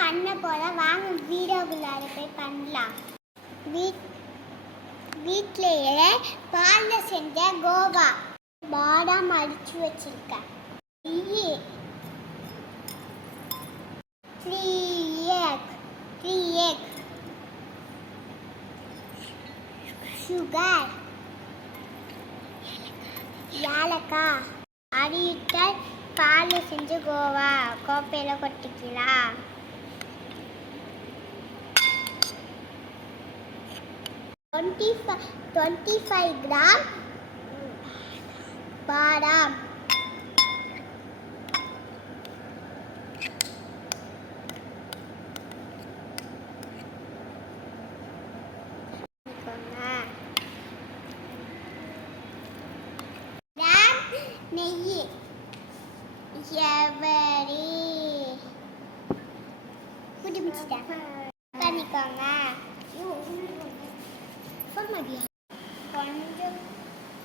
பண்ண போகிறோம். வாங்க வீடியோக்குள்ளார போய் பண்ணலாம். வீட்டிலேயே பாலில் செஞ்ச கோவா பாதாம் அடித்து வச்சுருக்கேன். 3 egg சுகர், ஏலக்காய், அரை லிட்டர் பாலில் செஞ்ச கோவா கோப்பையில் கொட்டிக்கலாம். 25 கிராம் பாதாம், 1 நெய் எவரி குடிமிச்சிட்டேன் பண்ணிக்கோங்க.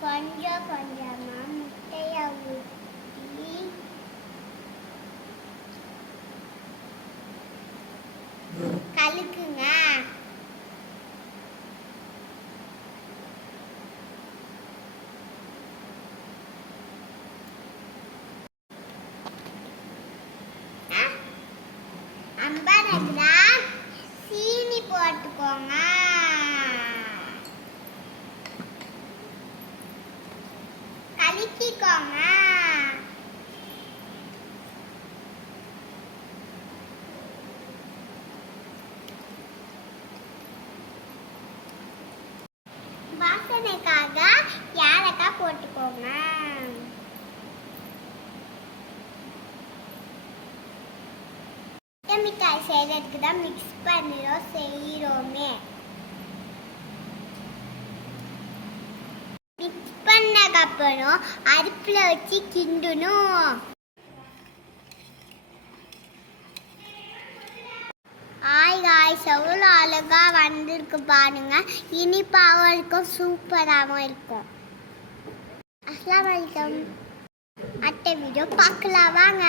கொஞ்சம் கொஞ்சமாக முட்டையை ஊற்றி கலக்குங்க. சீனி போட்டுக்கோங்க. கலக்கிக்கோங்க. வாசனைக்காக ஏலக்காய் போட்டுக்கோங்க. மிட்டாய் செய்யறதுக்கு தான் மிக்ஸ் செய்கிறோமே. மிக்ஸ் பண்ணக்கப்புறம் அடுப்பில் வச்சு கிண்டணும். எவ்வளோ அழகா வந்திருக்கு பாருங்க. இனிப்பாகவும் இருக்கும், சூப்பராகவும் இருக்கும். அஸ்ஸலாமு அலைக்கும். அடுத்த வீடியோ பார்க்கலாம் வாங்க.